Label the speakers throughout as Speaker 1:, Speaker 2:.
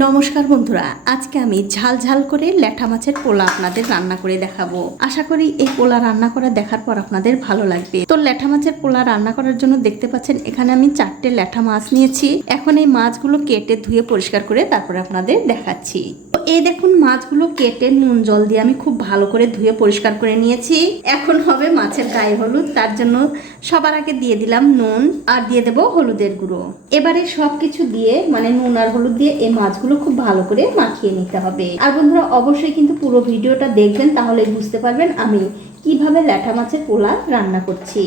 Speaker 1: নমস্কার বন্ধুরা, আজকে আমি ঝাল ঝাল করে ল্যাঠা মাছের পোলা আপনাদের রান্না করে দেখাবো। আশা করি এই পোলা রান্না করা দেখার পর আপনাদের ভালো লাগবে। তো ল্যাঠা মাছের পোলা রান্না করার জন্য দেখতে পাচ্ছেন, এখানে আমি চারটে ল্যাঠা মাছ নিয়েছি। এখন এই মাছগুলো কেটে ধুয়ে পরিষ্কার করে তারপরে আপনাদের দেখাচ্ছি। এই দেখুন মাছগুলো কেটে নুন জল দিয়ে আমি খুব ভালো করে ধুয়ে পরিষ্কার করে নিয়েছি। এখন হবে মাছের গায়ে হলুদ, তার জন্য সবার আগে দিয়ে দিলাম নুন আর দিয়ে দেবো হলুদের গুঁড়ো। এবারে সবকিছু দিয়ে মানে নুন আর হলুদ দিয়ে এই মাছগুলো খুব ভালো করে মাখিয়ে নিতে হবে। আর বন্ধুরা, অবশ্যই কিন্তু পুরো ভিডিওটা দেখবেন, তাহলে বুঝতে পারবেন আমি কীভাবে ল্যাঠা মাছের পোলা রান্না করছি।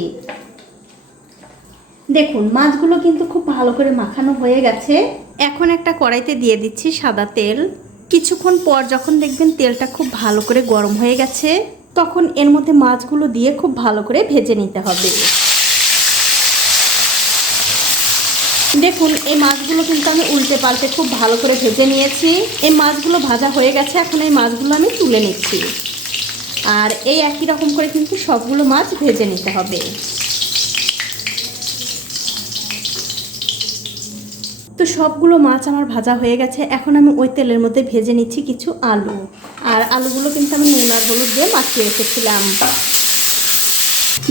Speaker 1: দেখুন, মাছগুলো কিন্তু খুব ভালো করে মাখানো হয়ে গেছে। এখন একটা কড়াইতে দিয়ে দিচ্ছি সাদা তেল। কিছুক্ষণ পর যখন দেখবেন তেলটা খুব ভালো করে গরম হয়ে গেছে, তখন এর মধ্যে মাছগুলো দিয়ে খুব ভালো করে ভেজে নিতে হবে। দেখুন, এই মাছগুলো কিন্তু আমি উল্টে পাল্টে খুব ভালো করে ভেজে নিয়েছি। এই মাছগুলো ভাজা হয়ে গেছে, এখন এই মাছগুলো আমি তুলে নিচ্ছি। আর এই একই রকম করে কিন্তু সবগুলো মাছ ভেজে নিতে হবে। তো সবগুলো মাছ আমার ভাজা হয়ে গেছে। এখন আমি ওই তেলের মধ্যে ভেজে নিচ্ছি কিছু আলু। আর আলুগুলো কিন্তু আমি নুন আর হলুদ দিয়ে মাখিয়ে রেখেছিলাম।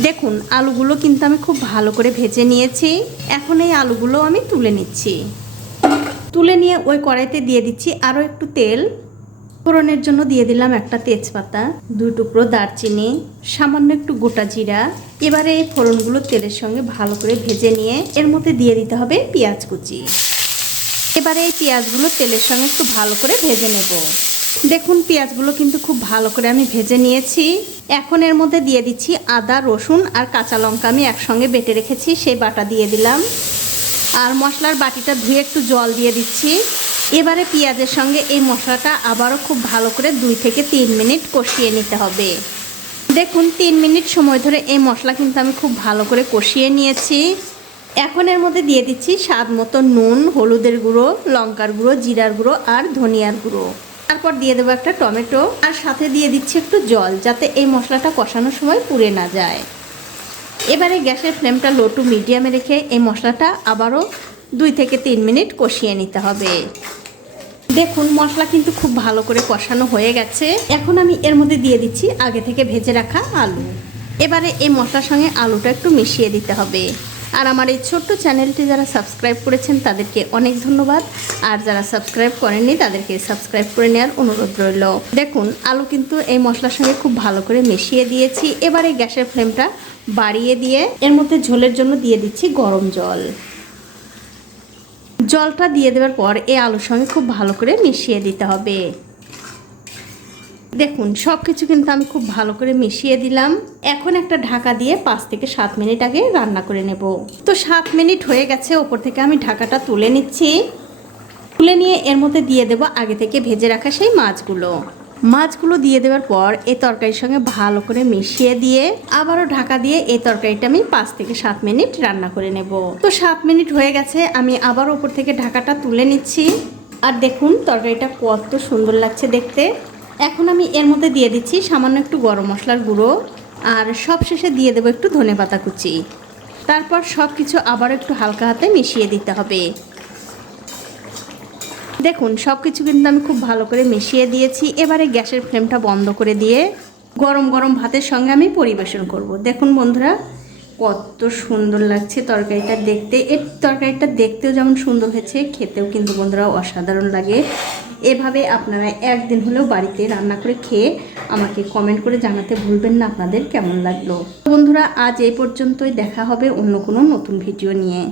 Speaker 1: দেখুন, আলুগুলো কিন্তু আমি খুব ভালো করে ভেজে নিয়েছি। এখন এই আলুগুলো আমি তুলে নিচ্ছি। তুলে নিয়ে ওই কড়াইতে দিয়ে দিচ্ছি আরও একটু তেল। ফোড়নের জন্য দিয়ে দিলাম একটা তেজপাতা, দুই টুকরো দারচিনি, সামান্য একটু গোটা জিরা। এবারে এই ফোড়নগুলো তেলের সঙ্গে ভালো করে ভেজে নিয়ে এর মধ্যে দিয়ে দিতে হবে পেঁয়াজ কুচি। এবারে এই পেঁয়াজগুলো তেলের সঙ্গে একটু ভালো করে ভেজে নেব। দেখুন, পেঁয়াজগুলো কিন্তু খুব ভালো করে আমি ভেজে নিয়েছি। এখন এর মধ্যে দিয়ে দিচ্ছি আদা, রসুন আর কাঁচা লঙ্কা আমি একসঙ্গে বেটে রেখেছি, সেই বাটা দিয়ে দিলাম। আর মশলার বাটিটা ধুয়ে একটু জল দিয়ে দিচ্ছি। এবারে পেঁয়াজের সঙ্গে এই মশলাটা আবারও খুব ভালো করে দুই থেকে তিন মিনিট কষিয়ে নিতে হবে। দেখুন, তিন মিনিট সময় ধরে এই মশলা কিন্তু আমি খুব ভালো করে কষিয়ে নিয়েছি। এখন এর মধ্যে দিয়ে দিচ্ছি স্বাদ মতো নুন, হলুদের গুঁড়ো, লঙ্কার গুঁড়ো, জিরার গুঁড়ো আর ধনিয়ার গুঁড়ো। তারপর দিয়ে দেবো একটা টমেটো আর সাথে দিয়ে দিচ্ছি একটু জল যাতে এই মশলাটা কষানোর সময় পুড়ে না যায়। এবারে গ্যাসের ফ্লেমটা লো টু মিডিয়ামে রেখে এই মশলাটা আবারও দুই থেকে তিন মিনিট কষিয়ে নিতে হবে। দেখুন, মশলা কিন্তু খুব ভালো করে কষানো হয়ে গেছে। এখন আমি এর মধ্যে দিয়ে দিচ্ছি আগে থেকে ভেজে রাখা আলু। এবারে এই মশলার সঙ্গে আলুটা একটু মিশিয়ে দিতে হবে। আর আমার এই ছোট্ট চ্যানেলটি যারা সাবস্ক্রাইব করেছেন, তাদেরকে অনেক ধন্যবাদ। আর যারা সাবস্ক্রাইব করেননি, তাদেরকে সাবস্ক্রাইব করে নেওয়ার অনুরোধ রইল। দেখুন, আলু কিন্তু এই মশলার সঙ্গে খুব ভালো করে মিশিয়ে দিয়েছি। এবারে গ্যাসের ফ্লেমটা বাড়িয়ে দিয়ে এর মধ্যে ঝোলের জন্য দিয়ে দিচ্ছি গরম জল। জলটা দিয়ে দেওয়ার পর এই আলুর সঙ্গে খুব ভালো করে মিশিয়ে দিতে হবে। দেখুন সব কিছু কিন্তু আমি খুব ভালো করে মিশিয়ে দিলাম। এখন একটা ঢাকা দিয়ে পাঁচ থেকে সাত মিনিট আগে রান্না করে নেব। তো সাত মিনিট হয়ে গেছে, ওপর থেকে আমি ঢাকাটা তুলে নিচ্ছি। তুলে নিয়ে এর মধ্যে দিয়ে দেব আগে থেকে ভেজে রাখা সেই মাছগুলো। মাছগুলো দিয়ে দেওয়ার পর এই তরকারির সঙ্গে ভালো করে মিশিয়ে দিয়ে আবারও ঢাকা দিয়ে এই তরকারিটা আমি পাঁচ থেকে সাত মিনিট রান্না করে নেব। তো সাত মিনিট হয়ে গেছে, আমি আবার ওপর থেকে ঢাকাটা তুলে নিচ্ছি। আর দেখুন, তরকারিটা কত সুন্দর লাগছে দেখতে। এখন আমি এর মধ্যে দিয়ে দিচ্ছি সামান্য একটু গরম মশলার গুঁড়ো, আর সব শেষে দিয়ে দেবো একটু ধনে পাতা কুচি। তারপর সব কিছু আবার একটু হালকা হাতে মিশিয়ে দিতে হবে। দেখুন সব কিছু কিন্তু আমি খুব ভালো করে মিশিয়ে দিয়েছি। এবারে গ্যাসের ফ্লেমটা বন্ধ করে দিয়ে গরম গরম ভাতের সঙ্গে আমি পরিবেশন করব। দেখুন বন্ধুরা কত সুন্দর লাগছে তরকারিটা দেখতে। এর তরকারিটা দেখতেও যেমন সুন্দর হয়েছে, খেতেও কিন্তু বন্ধুরা অসাধারণ লাগে। এভাবে আপনারা একদিন হলেও বাড়িতে রান্না করে খেয়ে আমাকে কমেন্ট করে জানাতে ভুলবেন না আপনাদের কেমন লাগল। বন্ধুরা, আজ এই পর্যন্তই দেখা হবে অন্য কোনো নতুন ভিডিও নিয়ে।